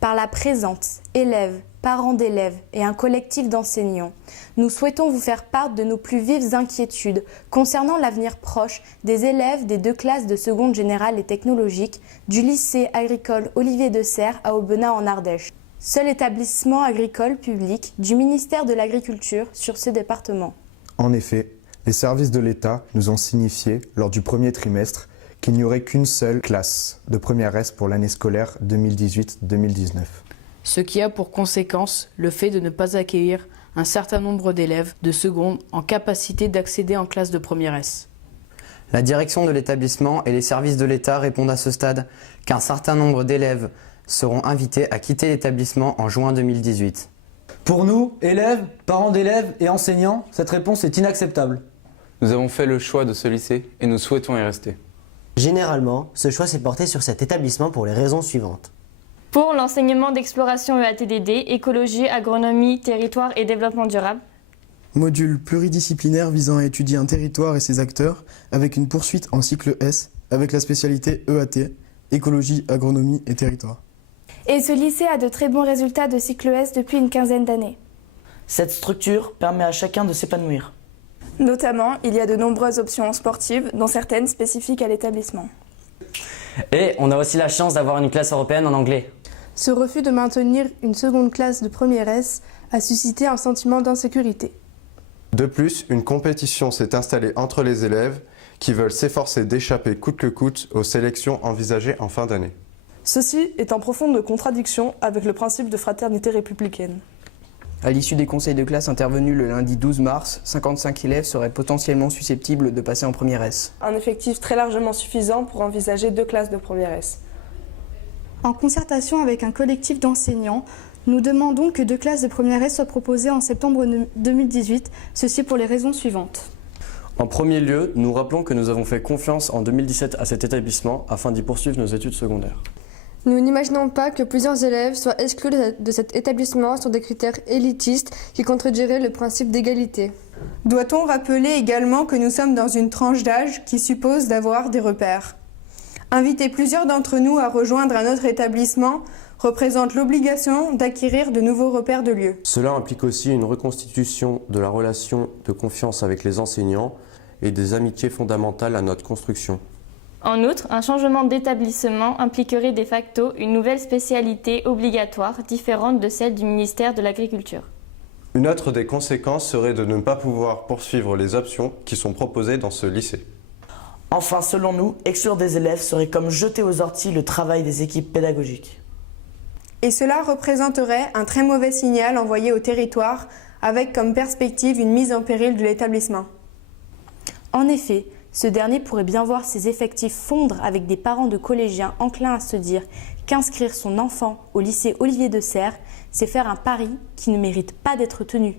Par la présente, élèves, parents d'élèves et un collectif d'enseignants, nous souhaitons vous faire part de nos plus vives inquiétudes concernant l'avenir proche des élèves des 2 classes de seconde générale et technologique du lycée agricole Olivier de Serres à Aubenas en Ardèche, seul établissement agricole public du ministère de l'Agriculture sur ce département. En effet, les services de l'État nous ont signifié lors du premier trimestre qu'il n'y aurait qu'une seule classe de première S pour l'année scolaire 2018-2019. Ce qui a pour conséquence le fait de ne pas accueillir un certain nombre d'élèves de seconde en capacité d'accéder en classe de première S. La direction de l'établissement et les services de l'État répondent à ce stade qu'un certain nombre d'élèves seront invités à quitter l'établissement en juin 2018. Pour nous, élèves, parents d'élèves et enseignants, cette réponse est inacceptable. Nous avons fait le choix de ce lycée et nous souhaitons y rester. Généralement, ce choix s'est porté sur cet établissement pour les raisons suivantes. Pour l'enseignement d'exploration EATDD, écologie, agronomie, territoire et développement durable. Module pluridisciplinaire visant à étudier un territoire et ses acteurs, avec une poursuite en cycle S, avec la spécialité EAT, écologie, agronomie et territoire. Et ce lycée a de très bons résultats de cycle S depuis une quinzaine d'années. Cette structure permet à chacun de s'épanouir. Notamment, il y a de nombreuses options sportives, dont certaines spécifiques à l'établissement. Et on a aussi la chance d'avoir une classe européenne en anglais. Ce refus de maintenir une seconde classe de première S a suscité un sentiment d'insécurité. De plus, une compétition s'est installée entre les élèves qui veulent s'efforcer d'échapper coûte que coûte aux sélections envisagées en fin d'année. Ceci est en profonde contradiction avec le principe de fraternité républicaine. À l'issue des conseils de classe intervenus le lundi 12 mars, 55 élèves seraient potentiellement susceptibles de passer en première S. Un effectif très largement suffisant pour envisager 2 classes de première S. En concertation avec un collectif d'enseignants, nous demandons que 2 classes de première S soient proposées en septembre 2018, ceci pour les raisons suivantes. En premier lieu, nous rappelons que nous avons fait confiance en 2017 à cet établissement afin d'y poursuivre nos études secondaires. Nous n'imaginons pas que plusieurs élèves soient exclus de cet établissement sur des critères élitistes qui contrediraient le principe d'égalité. Doit-on rappeler également que nous sommes dans une tranche d'âge qui suppose d'avoir des repères? Inviter plusieurs d'entre nous à rejoindre un autre établissement représente l'obligation d'acquérir de nouveaux repères de lieu. Cela implique aussi une reconstitution de la relation de confiance avec les enseignants et des amitiés fondamentales à notre construction. En outre, un changement d'établissement impliquerait de facto une nouvelle spécialité obligatoire différente de celle du ministère de l'Agriculture. Une autre des conséquences serait de ne pas pouvoir poursuivre les options qui sont proposées dans ce lycée. Enfin, selon nous, exclure des élèves serait comme jeter aux orties le travail des équipes pédagogiques. Et cela représenterait un très mauvais signal envoyé au territoire avec comme perspective une mise en péril de l'établissement. En effet, ce dernier pourrait bien voir ses effectifs fondre avec des parents de collégiens enclins à se dire qu'inscrire son enfant au lycée Olivier de Serres, c'est faire un pari qui ne mérite pas d'être tenu.